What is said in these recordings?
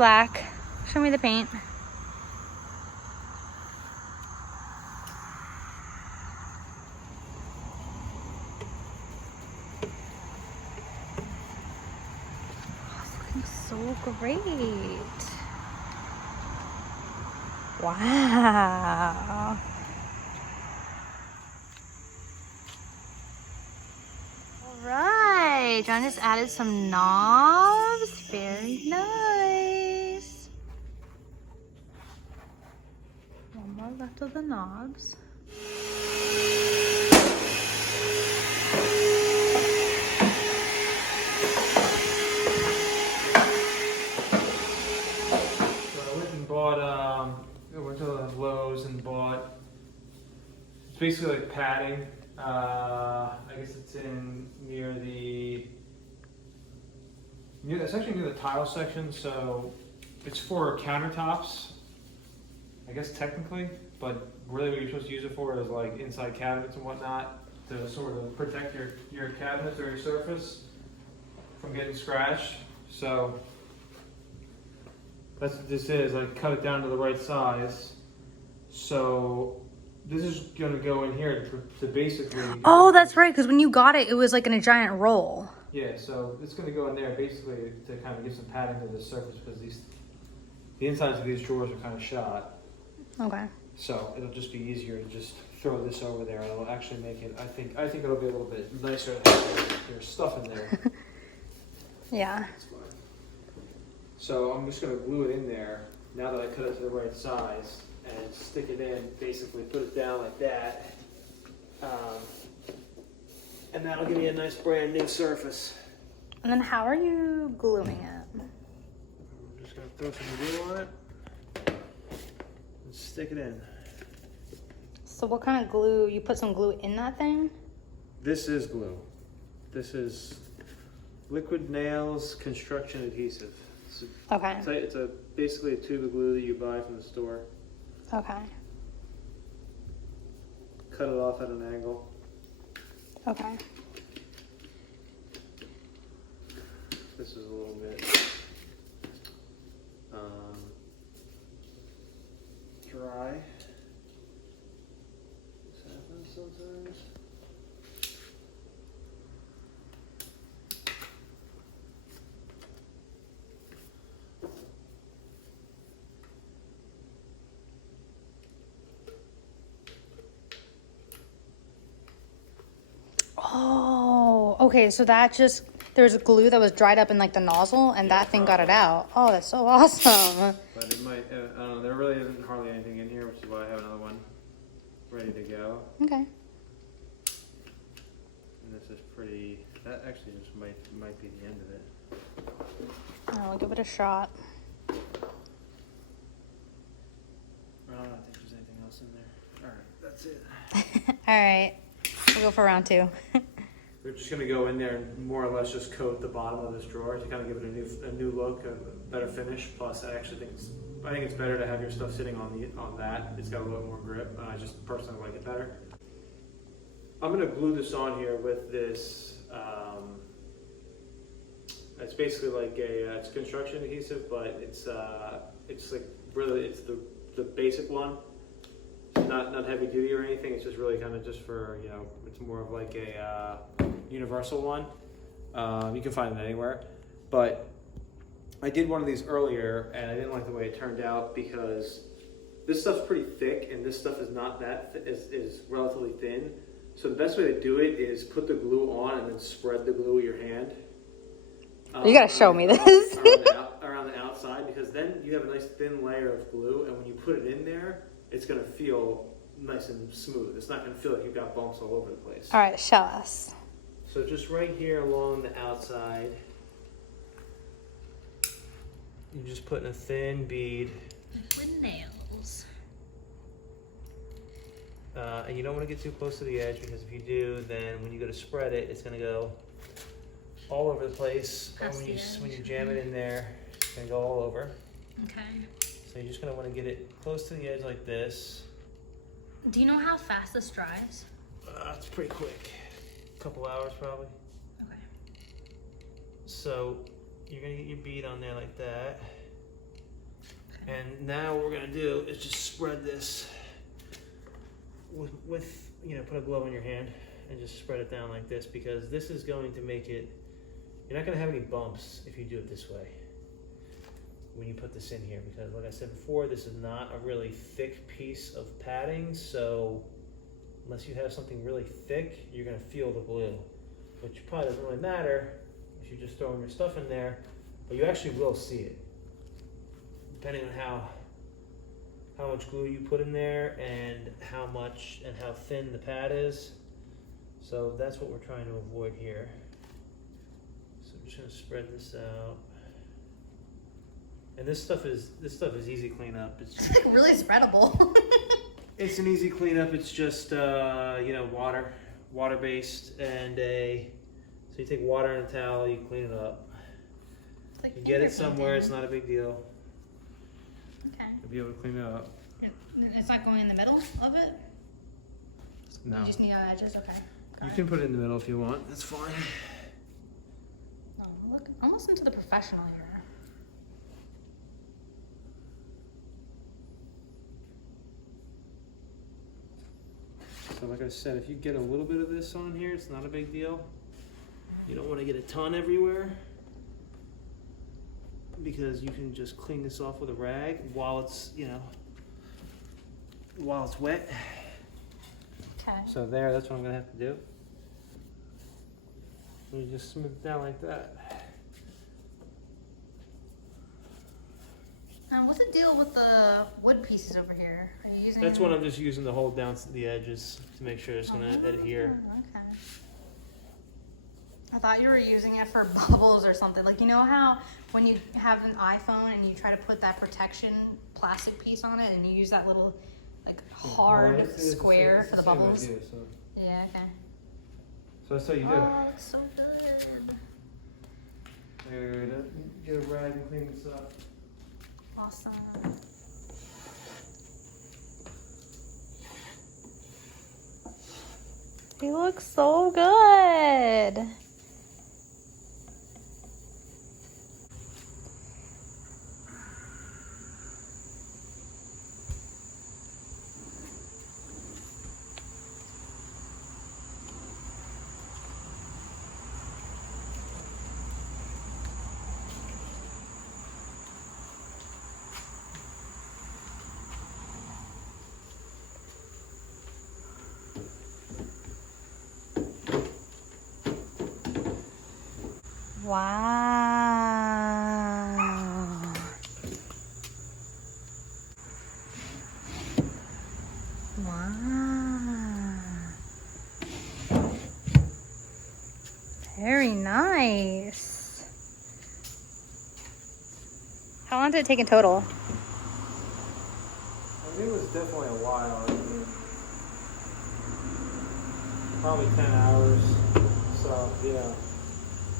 black. Show me the paint. So great. Wow. All right, John just added some knobs. Very nice. One more left of the knobs. I went to Lowe's and bought, it's basically like padding. I guess it's it's actually near the tile section, so it's for countertops, I guess technically, but really what you're supposed to use it for is like inside cabinets and whatnot, to sort of protect your cabinets or your surface from getting scratched. So that's what this is. I cut it down to the right size. So this is going to go in here to basically... Oh, that's right, because when you got it, it was like in a giant roll. Yeah, so it's going to go in there basically to kind of give some padding to the surface, because the insides of these drawers are kind of shot. Okay. So it'll just be easier to just throw this over there. It'll actually make it, I think it'll be a little bit nicer to have your stuff in there. Yeah. So I'm just going to glue it in there, now that I cut it to the right size, and stick it in, basically put it down like that. And that'll give me a nice brand new surface. And then how are you gluing it? I'm just going to throw some glue on it and stick it in. So what kind of glue? You put some glue in that thing? This is glue. This is Liquid Nails Construction Adhesive. Okay. It's basically a tube of glue that you buy from the store. Okay. Cut it off at an angle. Okay. This is a little bit dry. This happens sometimes. Oh, okay. So that just, there's glue that was dried up in like the nozzle and that thing got it out. Oh, that's so awesome. But it might, I don't know, there really isn't hardly anything in here, which is why I have another one ready to go. Okay. And this is pretty, that actually just might be the end of it. I'll give it a shot. I don't think there's anything else in there. Alright, that's it. All right. We'll go for round two. We're just going to go in there and more or less just coat the bottom of this drawer to kind of give it a new look, a better finish. Plus, I think it's better to have your stuff sitting on that. It's got a little more grip, and I just personally like it better. I'm going to glue this on here with this. It's basically like it's construction adhesive, but it's like really it's the basic one. Not heavy duty or anything. It's just really kind of just for, it's more of like a universal one. You can find it anywhere. But I did one of these earlier and I didn't like the way it turned out because this stuff's pretty thick and this stuff is not that is relatively thin. So the best way to do it is put the glue on and then spread the glue with your hand. You gotta show me this. around the outside, because then you have a nice thin layer of glue, and when you put it in there, it's going to feel nice and smooth. It's not going to feel like you've got bumps all over the place. All right, show us. So just right here along the outside, you just put in a thin bead. Liquid nails. And you don't want to get too close to the edge, because if you do, then when you go to spread it, it's going to go all over the place. Or when you jam it in there, it's going to go all over. Okay. So you're just going to want to get it close to the edge like this. Do you know how fast this dries? It's pretty quick. A couple hours probably. Okay. So you're going to get your bead on there like that. And now what we're gonna do is just spread this with put a glove in your hand and just spread it down like this, because this is going to make it, you're not gonna have any bumps if you do it this way when you put this in here, because like I said before, this is not a really thick piece of padding, so unless you have something really thick, you're gonna feel the glue, which probably doesn't really matter if you're just throwing your stuff in there, but you actually will see it, depending on how much glue you put in there and how much and how thin the pad is. So that's what we're trying to avoid here. So I'm just gonna spread this out. And this stuff is easy cleanup. It's like really spreadable. It's an easy cleanup. It's just water based, and so you take water and a towel, you clean it up. Like you get it somewhere, it's not a big deal. Okay. You'll be able to clean it up. It's not going in the middle of it? No. You just need edges, okay. You can put it in the middle if you want, that's fine. Oh, look, almost into the professional here. So like I said, if you get a little bit of this on here, it's not a big deal. You don't want to get a ton everywhere, because you can just clean this off with a rag while it's, while it's wet. Okay. So there, that's what I'm gonna have to do. You just smooth it down like that. Now, what's the deal with the wood pieces over here? Are you using? That's what I'm just using to hold down the edges to make sure it's gonna adhere. Okay. I thought you were using it for bubbles or something. Like, you know how when you have an iPhone and you try to put that protection plastic piece on it and you use that little like hard square for the bubbles? Idea, so. Yeah, okay. So that's how you do Oh, it's so good. There, get a rag and clean this up. Awesome. He looks so good. Wow. Wow. Very nice. How long did it take in total? I mean, it was definitely a while. I mean, probably 10 hours. So, yeah.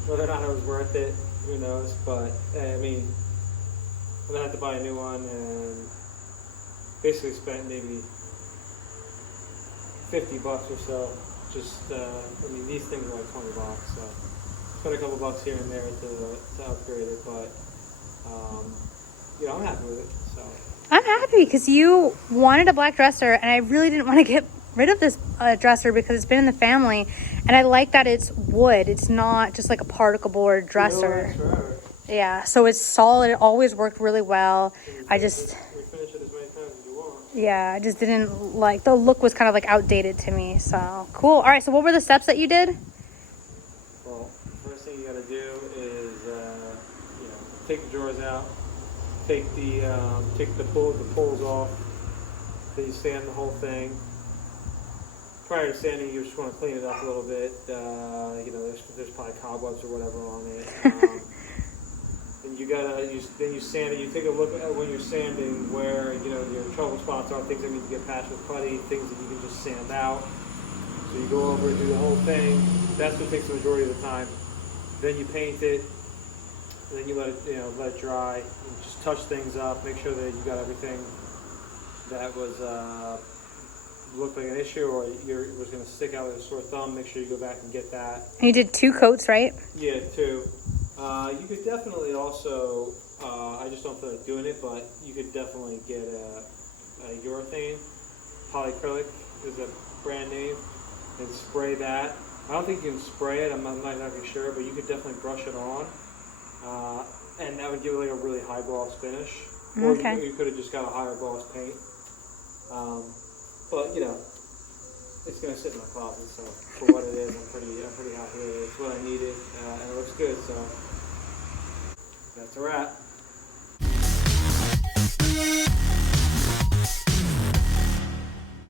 Whether or not it was worth it, who knows? But, I mean, I'm going to have to buy a new one, and basically spent maybe $50 or so. Just, I mean, these things are like $20, so spent a couple bucks here and there to upgrade it, but, I'm happy with it, so. I'm happy because you wanted a black dresser and I really didn't want to get rid of this dresser because it's been in the family, and I like that it's wood. It's not just like a particle board dresser. Yeah, so it's solid. It always worked really well. I just Refinish it as many times as you want. Yeah, I just didn't like the look. Was kind of like outdated to me. So cool. All right, so what were the steps that you did? Well, first thing you got to do is take the drawers out, take the pulls off. Then you sand the whole thing. Prior to sanding, you just want to clean it up a little bit. There's probably cobwebs or whatever on it. And then you sand it. You take a look at when you're sanding where your trouble spots are, things that need to get patched with putty, things that you can just sand out. So you go over and do the whole thing. That's what takes the majority of the time. Then you paint it. And then you let it dry. You just touch things up. Make sure that you got everything that was looked like an issue or was going to stick out like a sore thumb. Make sure you go back and get that. And you did 2 coats, right? Yeah, 2. You could definitely also I just don't feel like doing it, but you could definitely get a urethane. Polyacrylic is a brand name, and spray that. I don't think you can spray it, I'm not exactly sure, but you could definitely brush it on, and that would give it like a really high gloss finish. Or Okay. you could have just got a higher gloss paint. But you know, it's gonna sit in my closet, so for what it is, I'm pretty happy with it. It's what I needed, and it looks good, so that's a wrap.